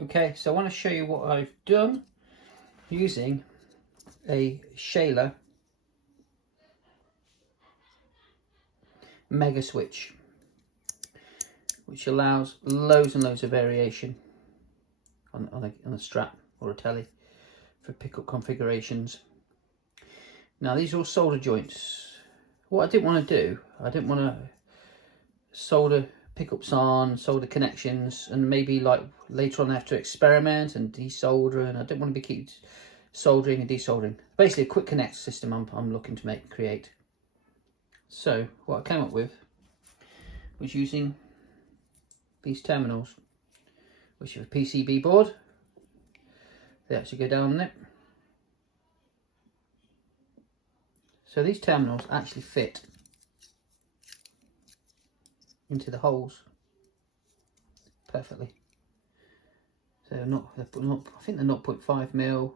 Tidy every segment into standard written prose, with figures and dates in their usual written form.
Okay, so I want to show you what I've done using a Schaller mega switch, which allows loads and loads of variation on a Strat or a telly for pickup configurations. Now these are all solder joints. What I didn't want to do, I didn't want to solder pickups on, solder connections, and maybe like later on I have to experiment and desolder, and I didn't want to be keep soldering and desoldering. Basically a quick connect system I'm looking to create. So what I came up with was using these terminals, which are a PCB board. They actually go down on it. So these terminals actually fit into the holes perfectly. So they're not, I think they're 0.5 mil,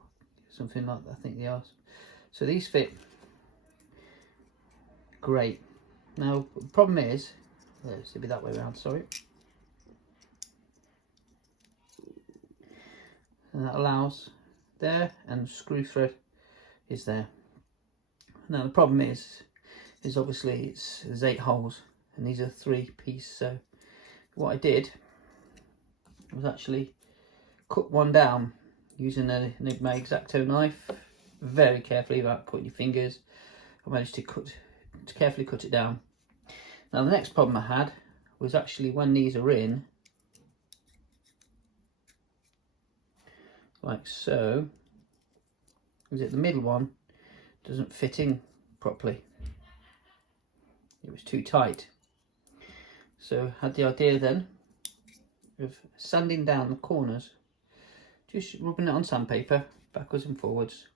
something like that. I think they are. So these fit great. Now the problem is, let's be that way around. Sorry. And that allows there, and screw thread is there. Now the problem is obviously there's 8 holes and these are 3-piece. So what I did was actually cut one down using my X-Acto knife, very carefully without cutting your fingers. I managed to carefully cut it down. Now the next problem I had was actually when these are in, like so, is it the middle one doesn't fit in properly. It was too tight. So I had the idea then of sanding down the corners, just rubbing it on sandpaper backwards and forwards,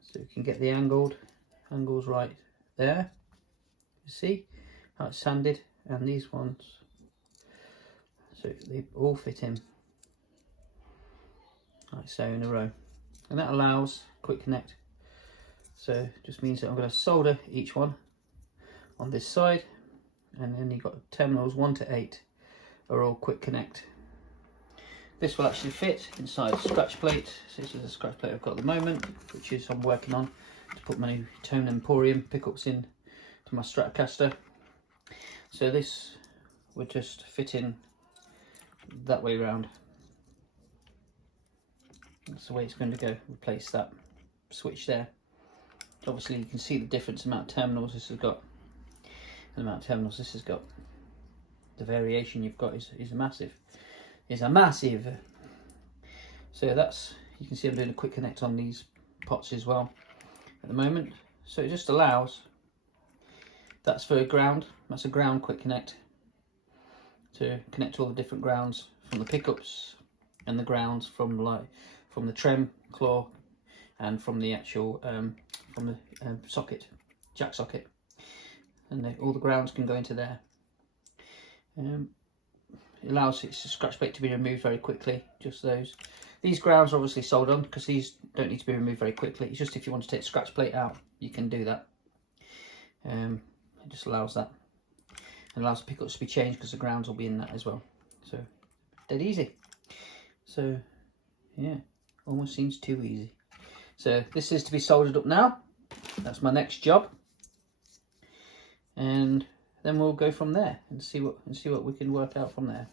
so you can get the angles right there. You see how it's sanded, and these ones, so they all fit in like so in a row, and that allows quick connect. So it just means that I'm going to solder each one on this side, and then you've got terminals 1 to 8 are all quick connect. This will actually fit inside the scratch plate. So this is a scratch plate I've got at the moment, which is I'm working on to put my new Tone Emporium pickups in to my Stratocaster. So this would just fit in that way around. That's the way it's going to go. Replace that switch there. Obviously you can see the difference amount of terminals this has got, and the amount of terminals this has got. The variation you've got is massive. So that's, you can see I'm doing a quick connect on these pots as well at the moment. So it just allows, that's for a ground, that's a ground quick connect, to connect all the different grounds from the pickups and the grounds from the trem claw and from the actual socket, jack socket, and all the grounds can go into there. It allows its scratch plate to be removed very quickly. Just those. These grounds are obviously soldered on because these don't need to be removed very quickly. It's just if you want to take the scratch plate out, you can do that. It just allows that. It allows the pickups to be changed because the grounds will be in that as well. So dead easy. So yeah, almost seems too easy. So this is to be soldered up now. That's my next job, and then we'll go from there and see what we can work out from there.